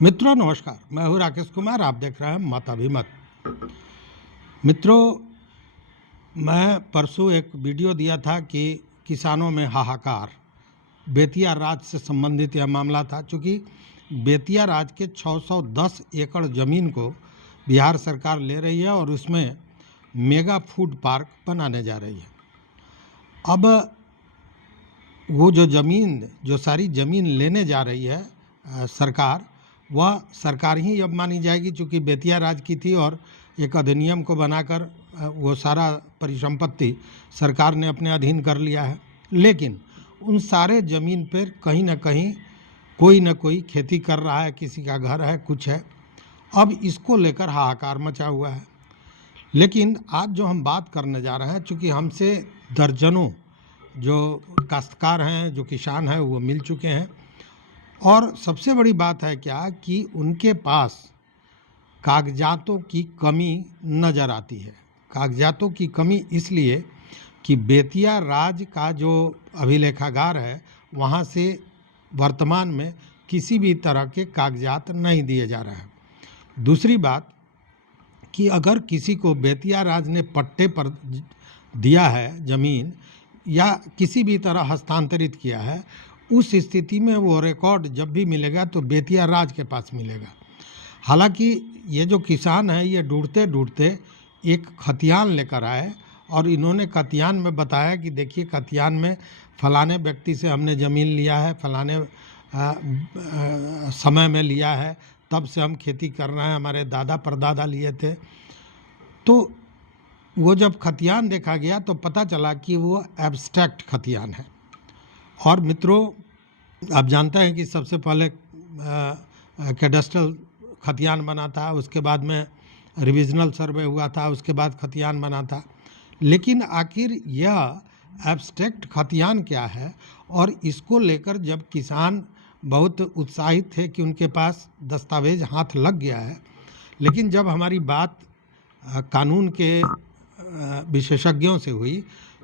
मित्रों नमस्कार, मैं हूं राकेश कुमार। आप देख रहे हैं मत अभिमत। मित्रों, मैं परसों एक वीडियो दिया था कि किसानों में हाहाकार, बेतिया राज से संबंधित यह मामला था। चूँकि बेतिया राज के 610 एकड़ ज़मीन को बिहार सरकार ले रही है और उसमें मेगा फूड पार्क बनाने जा रही है। अब वो जो सारी ज़मीन लेने जा रही है सरकार, वह सरकार ही अब मानी जाएगी, चूँकि बेतिया राज की थी और एक अधिनियम को बनाकर वो सारा परिसंपत्ति सरकार ने अपने अधीन कर लिया है। लेकिन उन सारे ज़मीन पर कहीं ना कहीं कोई न कोई खेती कर रहा है, किसी का घर है, कुछ है। अब इसको लेकर हाहाकार मचा हुआ है। लेकिन आज जो हम बात करने जा रहे हैं, चूँकि हमसे दर्जनों जो काश्तकार हैं, जो किसान हैं, वो मिल चुके हैं। और सबसे बड़ी बात है क्या कि उनके पास कागजातों की कमी नज़र आती है। कागजातों की कमी इसलिए कि बेतिया राज का जो अभिलेखागार है, वहाँ से वर्तमान में किसी भी तरह के कागजात नहीं दिए जा रहे हैं। दूसरी बात कि अगर किसी को बेतिया राज ने पट्टे पर दिया है ज़मीन या किसी भी तरह हस्तांतरित किया है, उस स्थिति में वो रिकॉर्ड जब भी मिलेगा तो बेतिया राज के पास मिलेगा। हालांकि ये जो किसान है, ये ढूंढते ढूंढते एक खतियान लेकर आए और इन्होंने खतियान में बताया कि देखिए, खतियान में फलाने व्यक्ति से हमने ज़मीन लिया है, फलाने समय में लिया है, तब से हम खेती कर रहे हैं, हमारे दादा परदादा लिए थे। तो वो जब खतियान देखा गया तो पता चला कि वो एब्स्ट्रैक्ट खतियान है। और मित्रों, आप जानते हैं कि सबसे पहले कैडस्ट्रल खतियान बना था, उसके बाद में रिविजनल सर्वे हुआ था, उसके बाद खतियान बना था। लेकिन आखिर यह एब्स्ट्रैक्ट खतियान क्या है, और इसको लेकर जब किसान बहुत उत्साहित थे कि उनके पास दस्तावेज हाथ लग गया है, लेकिन जब हमारी बात कानून के विशेषज्ञों से हुई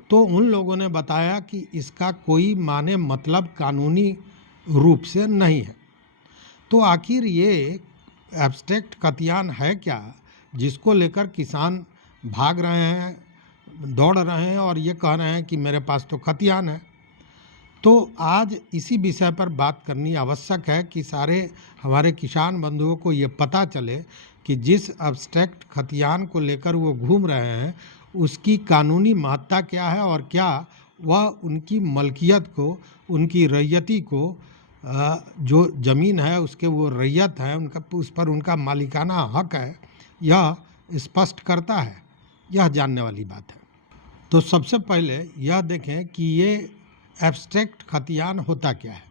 तो उन लोगों ने बताया कि इसका कोई माने मतलब कानूनी रूप से नहीं है। तो आखिर ये एब्स्ट्रैक्ट खतियान है क्या, जिसको लेकर किसान भाग रहे हैं, दौड़ रहे हैं और ये कह रहे हैं कि मेरे पास तो खतियान है। तो आज इसी विषय पर बात करनी आवश्यक है कि सारे हमारे किसान बंधुओं को ये पता चले कि जिस एब्स्ट्रैक्ट खतियान को लेकर वो घूम रहे हैं, उसकी कानूनी महत्ता क्या है और क्या वह उनकी मलकियत को, उनकी रैयती को, जो ज़मीन है उसके वो रैयत है, उनका उस पर उनका मालिकाना हक है, यह स्पष्ट करता है। यह जानने वाली बात है। तो सबसे पहले यह देखें कि ये एब्स्ट्रैक्ट खतियान होता क्या है।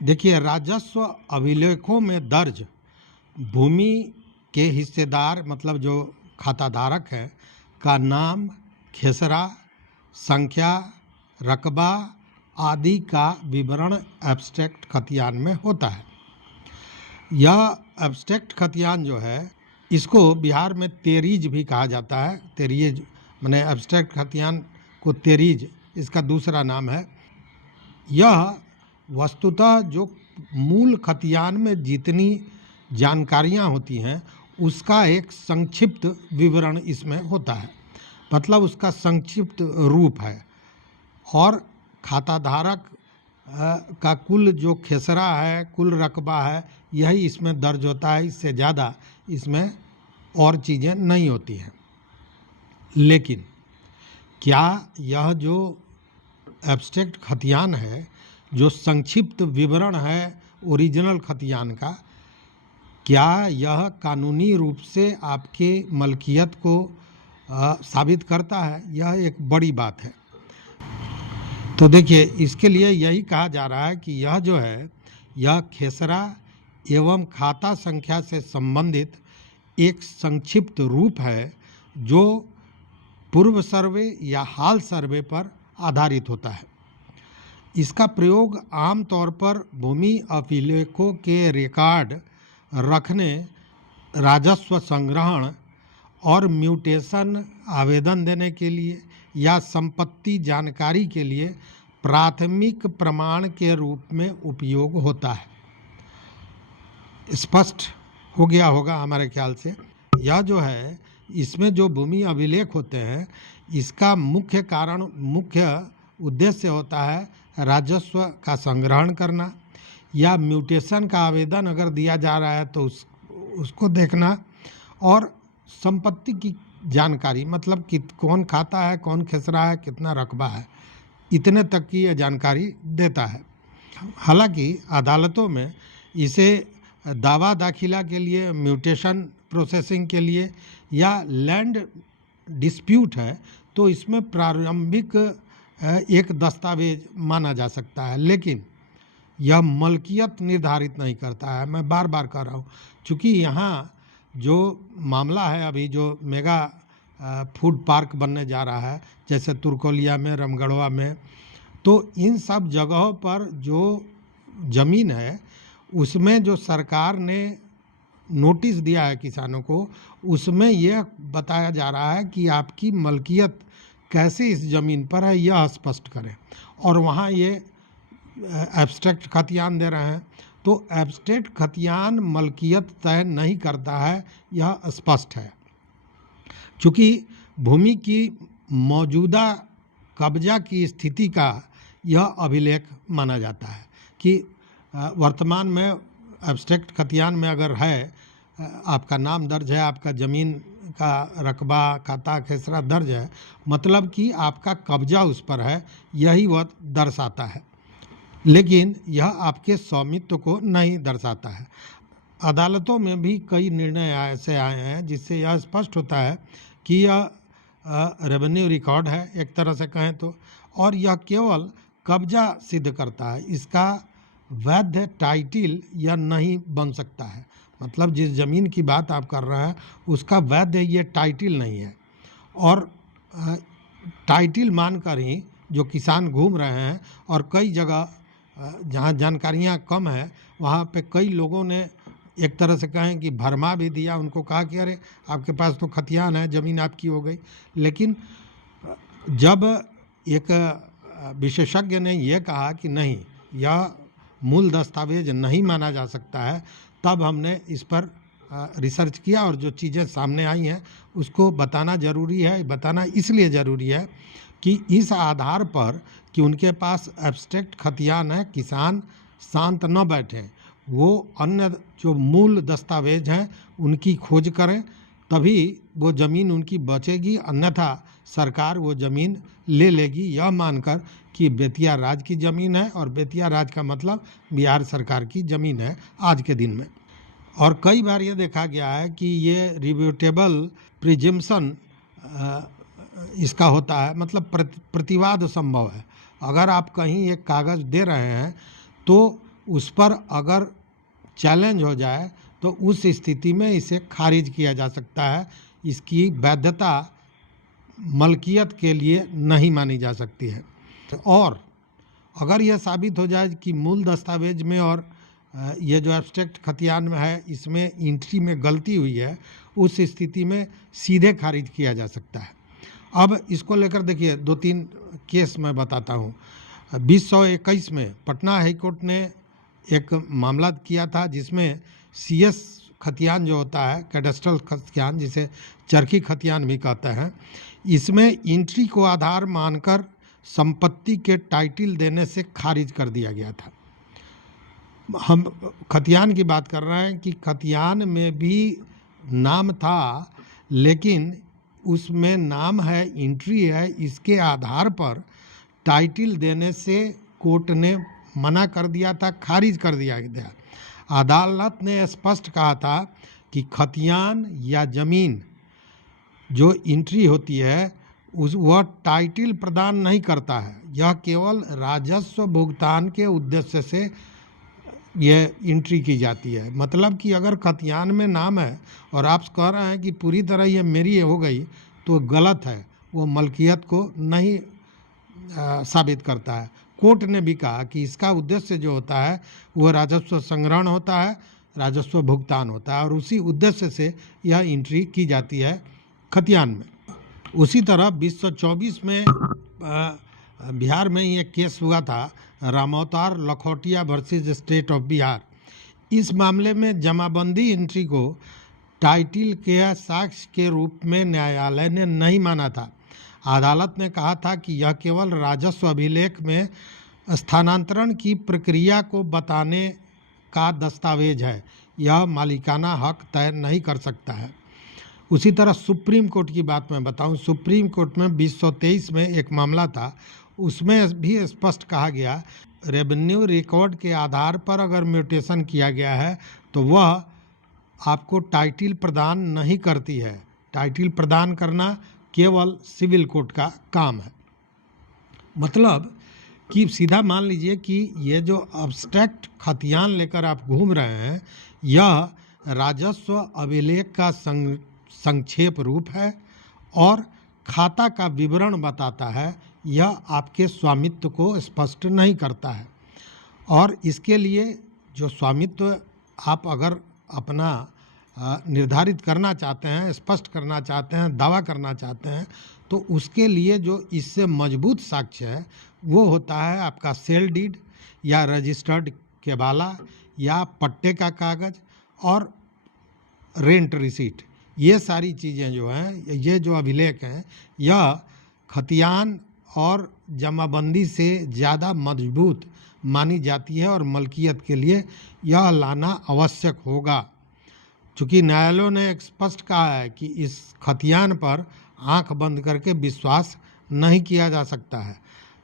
देखिए, राजस्व अभिलेखों में दर्ज भूमि के हिस्सेदार, मतलब जो खाताधारक है, का नाम, खेसरा, संख्या, रकबा आदि का विवरण एब्स्ट्रैक्ट खतियान में होता है। यह एब्स्ट्रैक्ट खतियान जो है, इसको बिहार में तेरीज भी कहा जाता है। तेरीज माने एब्स्ट्रैक्ट खतियान को तेरीज इसका दूसरा नाम है। यह वस्तुतः जो मूल खतियान में जितनी जानकारियां होती हैं, उसका एक संक्षिप्त विवरण इसमें होता है, मतलब उसका संक्षिप्त रूप है। और खाताधारक का कुल जो खेसरा है, कुल रकबा है, यही इसमें दर्ज होता है। इससे ज़्यादा इसमें और चीज़ें नहीं होती हैं। लेकिन क्या यह जो एब्स्ट्रैक्ट खतियान है, जो संक्षिप्त विवरण है ओरिजिनल खतियान का, क्या यह कानूनी रूप से आपके मलकियत को साबित करता है? यह एक बड़ी बात है। तो देखिए, इसके लिए यही कहा जा रहा है कि यह जो है, यह खेसरा एवं खाता संख्या से संबंधित एक संक्षिप्त रूप है, जो पूर्व सर्वे या हाल सर्वे पर आधारित होता है। इसका प्रयोग आमतौर पर भूमि अभिलेखों के रिकॉर्ड रखने, राजस्व संग्रहण और म्यूटेशन आवेदन देने के लिए या संपत्ति जानकारी के लिए प्राथमिक प्रमाण के रूप में उपयोग होता है। स्पष्ट हो गया होगा हमारे ख्याल से। यह जो है, इसमें जो भूमि अभिलेख होते हैं, इसका मुख्य कारण, मुख्य उद्देश्य होता है राजस्व का संग्रहण करना, या म्यूटेशन का आवेदन अगर दिया जा रहा है तो उसको देखना, और संपत्ति की जानकारी, मतलब कि कौन खाता है, कौन खेस रहा है, कितना रकबा है, इतने तक की यह जानकारी देता है। हालांकि अदालतों में इसे दावा दाखिला के लिए, म्यूटेशन प्रोसेसिंग के लिए, या लैंड डिस्प्यूट है तो इसमें प्रारंभिक एक दस्तावेज माना जा सकता है, लेकिन यह मलकियत निर्धारित नहीं करता है। मैं बार बार कह रहा हूँ, चूँकि यहाँ जो मामला है अभी, जो मेगा फूड पार्क बनने जा रहा है, जैसे तुर्कोलिया में, रामगढ़वा में, तो इन सब जगहों पर जो ज़मीन है उसमें जो सरकार ने नोटिस दिया है किसानों को, उसमें यह बताया जा रहा है कि आपकी मलकियत कैसे इस ज़मीन पर है, यह स्पष्ट करें। और वहाँ ये एब्स्ट्रैक्ट खतियान दे रहे हैं, तो एब्स्ट्रैक्ट खतियान मलकियत तय नहीं करता है, यह स्पष्ट है। चूँकि भूमि की मौजूदा कब्जा की स्थिति का यह अभिलेख माना जाता है कि वर्तमान में एब्स्ट्रैक्ट खतियान में अगर है, आपका नाम दर्ज है, आपका ज़मीन का रकबा, खाता, खेसरा दर्ज है, मतलब कि आपका कब्जा उस पर है, यही वह दर्शाता है, लेकिन यह आपके स्वामित्व को नहीं दर्शाता है। अदालतों में भी कई निर्णय ऐसे आए हैं जिससे यह स्पष्ट होता है कि यह रेवेन्यू रिकॉर्ड है एक तरह से कहें तो, और यह केवल कब्जा सिद्ध करता है, इसका वैध टाइटिल यह नहीं बन सकता है। मतलब जिस ज़मीन की बात आप कर रहे हैं उसका वैध ये टाइटिल नहीं है, और टाइटिल मानकर ही जो किसान घूम रहे हैं, और कई जगह जहाँ जानकारियाँ कम है वहाँ पे कई लोगों ने एक तरह से कहें कि भरमा भी दिया, उनको कहा कि अरे आपके पास तो खतियान है, ज़मीन आपकी हो गई। लेकिन जब एक विशेषज्ञ ने यह कहा कि नहीं, यह मूल दस्तावेज नहीं माना जा सकता है, तब हमने इस पर रिसर्च किया, और जो चीज़ें सामने आई हैं उसको बताना ज़रूरी है। बताना इसलिए ज़रूरी है कि इस आधार पर कि उनके पास एब्स्ट्रैक्ट खतियान है, किसान शांत न बैठें, वो अन्य जो मूल दस्तावेज हैं उनकी खोज करें, तभी वो ज़मीन उनकी बचेगी, अन्यथा सरकार वो ज़मीन ले लेगी, यह मानकर कि बेतिया राज की ज़मीन है, और बेतिया राज का मतलब बिहार सरकार की ज़मीन है आज के दिन में। और कई बार ये देखा गया है कि ये रिब्यूटेबल प्रिजम्पशन इसका होता है, मतलब प्रतिवाद संभव है। अगर आप कहीं एक कागज़ दे रहे हैं तो उस पर अगर चैलेंज हो जाए तो उस स्थिति में इसे खारिज किया जा सकता है, इसकी वैधता मलकियत के लिए नहीं मानी जा सकती है। और अगर यह साबित हो जाए कि मूल दस्तावेज में और ये जो एब्स्ट्रैक्ट खतियान में है इसमें एंट्री में गलती हुई है, उस स्थिति में सीधे खारिज किया जा सकता है। अब इसको लेकर देखिए 2-3 केस मैं बताता हूँ। 2021 में पटना हाईकोर्ट ने एक मामला किया था जिसमें CS खतियान जो होता है, कैडेस्ट्रल खतियान, जिसे चरखी खतियान भी कहते हैं, इसमें एंट्री को आधार मानकर संपत्ति के टाइटिल देने से खारिज कर दिया गया था। हम खतियान की बात कर रहे हैं कि खतियान में भी नाम था, लेकिन उसमें नाम है, एंट्री है, इसके आधार पर टाइटिल देने से कोर्ट ने मना कर दिया था, खारिज कर दिया गया। अदालत ने स्पष्ट कहा था कि खतियान या ज़मीन जो एंट्री होती है वह टाइटिल प्रदान नहीं करता है, यह केवल राजस्व भुगतान के उद्देश्य से ये एंट्री की जाती है। मतलब कि अगर खतियान में नाम है और आप कह रहे हैं कि पूरी तरह ये मेरी हो गई, तो गलत है, वो मलकियत को नहीं साबित करता है। कोर्ट ने भी कहा कि इसका उद्देश्य जो होता है वो राजस्व संग्रहण होता है, राजस्व भुगतान होता है, और उसी उद्देश्य से यह एंट्री की जाती है खतियान में। उसी तरह 2024 में बिहार में ही एक केस हुआ था, Ramavatar Lakhotia versus state of Bihar. इस मामले में जमाबंदी एंट्री को टाइटिल के साक्ष्य के रूप में न्यायालय ने नहीं माना था। अदालत ने कहा था कि यह केवल राजस्व अभिलेख में स्थानांतरण की प्रक्रिया को बताने का दस्तावेज है, यह मालिकाना हक तय नहीं कर सकता है। उसी तरह सुप्रीम कोर्ट की बात मैं बताऊं, सुप्रीम कोर्ट में 2023 में एक मामला था, उसमें भी स्पष्ट कहा गया रेवेन्यू रिकॉर्ड के आधार पर अगर म्यूटेशन किया गया है तो वह आपको टाइटिल प्रदान नहीं करती है। टाइटिल प्रदान करना केवल सिविल कोर्ट का काम है। मतलब कि सीधा मान लीजिए कि ये जो अब्स्ट्रैक्ट खतियान लेकर आप घूम रहे हैं, यह राजस्व अभिलेख का संक्षेप रूप है और खाता का विवरण बताता है, यह आपके स्वामित्व को स्पष्ट नहीं करता है। और इसके लिए जो स्वामित्व आप अगर अपना निर्धारित करना चाहते हैं, स्पष्ट करना चाहते हैं, दावा करना चाहते हैं, तो उसके लिए जो इससे मजबूत साक्ष्य है वो होता है आपका सेल डीड या रजिस्टर्ड केबाला या पट्टे का कागज़ और रेंट रिसीट। ये सारी चीज़ें जो हैं, ये जो अभिलेख हैं, यह खतियान और जमाबंदी से ज़्यादा मजबूत मानी जाती है और मलकियत के लिए यह लाना आवश्यक होगा। चूँकि न्यायालयों ने स्पष्ट कहा है कि इस खतियान पर आंख बंद करके विश्वास नहीं किया जा सकता है।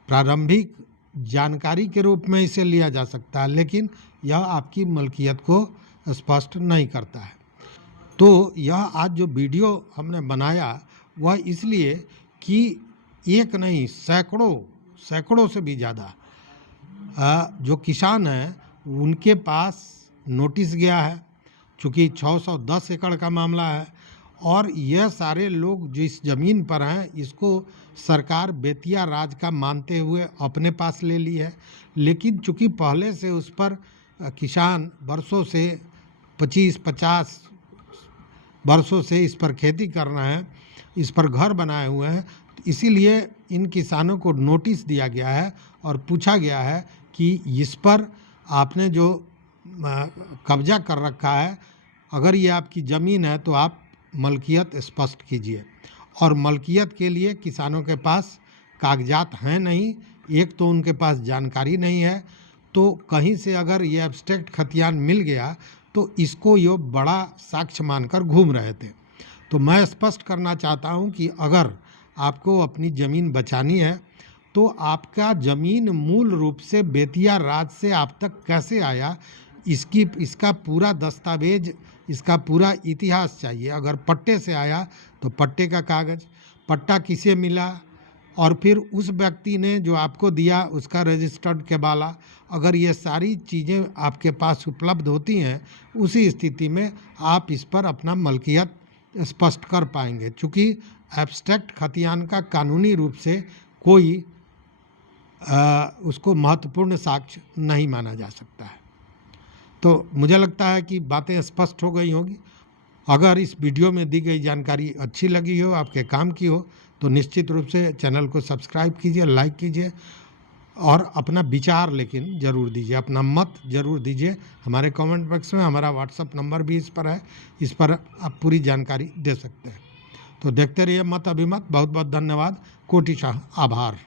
प्रारंभिक जानकारी के रूप में इसे लिया जा सकता है, लेकिन यह आपकी मलकियत को स्पष्ट नहीं करता है। तो यह आज जो वीडियो हमने बनाया वह इसलिए कि एक नहीं सैकड़ों से भी ज़्यादा जो किसान हैं उनके पास नोटिस गया है, चूँकि 610 एकड़ का मामला है और यह सारे लोग जिस ज़मीन पर हैं इसको सरकार बेतिया राज का मानते हुए अपने पास ले ली है। लेकिन चूँकि पहले से उस पर किसान वर्षों से 25-50 वर्षों से इस पर खेती कर रहे हैं, इस पर घर बनाए हुए हैं, तो इसीलिए इन किसानों को नोटिस दिया गया है और पूछा गया है कि इस पर आपने जो कब्जा कर रखा है, अगर ये आपकी ज़मीन है तो आप मलकियत स्पष्ट कीजिए। और मलकियत के लिए किसानों के पास कागजात हैं नहीं, एक तो उनके पास जानकारी नहीं है, तो कहीं से अगर ये एब्स्ट्रैक्ट खतियान मिल गया तो इसको ये बड़ा साक्ष्य मानकर घूम रहे थे। तो मैं स्पष्ट करना चाहता हूँ कि अगर आपको अपनी ज़मीन बचानी है तो आपका ज़मीन मूल रूप से बेतिया राज से आप तक कैसे आया, इसका पूरा दस्तावेज, इसका पूरा इतिहास चाहिए। अगर पट्टे से आया तो पट्टे का कागज़, पट्टा किसे मिला और फिर उस व्यक्ति ने जो आपको दिया उसका रजिस्टर्ड केबाला, अगर ये सारी चीज़ें आपके पास उपलब्ध होती हैं, उसी स्थिति में आप इस पर अपना मलकियत स्पष्ट कर पाएंगे। चूँकि एब्स्ट्रैक्ट खतियान का कानूनी रूप से कोई उसको महत्वपूर्ण साक्ष्य नहीं माना जा सकता है। तो मुझे लगता है कि बातें स्पष्ट हो गई होंगी। अगर इस वीडियो में दी गई जानकारी अच्छी लगी हो, आपके काम की हो, तो निश्चित रूप से चैनल को सब्सक्राइब कीजिए, लाइक कीजिए और अपना विचार लेकिन ज़रूर दीजिए, अपना मत ज़रूर दीजिए। हमारे कमेंट बॉक्स में हमारा व्हाट्सएप नंबर भी इस पर है, इस पर आप पूरी जानकारी दे सकते हैं। तो देखते रहिए मत अभिमत। बहुत बहुत धन्यवाद, कोटिशाह आभार।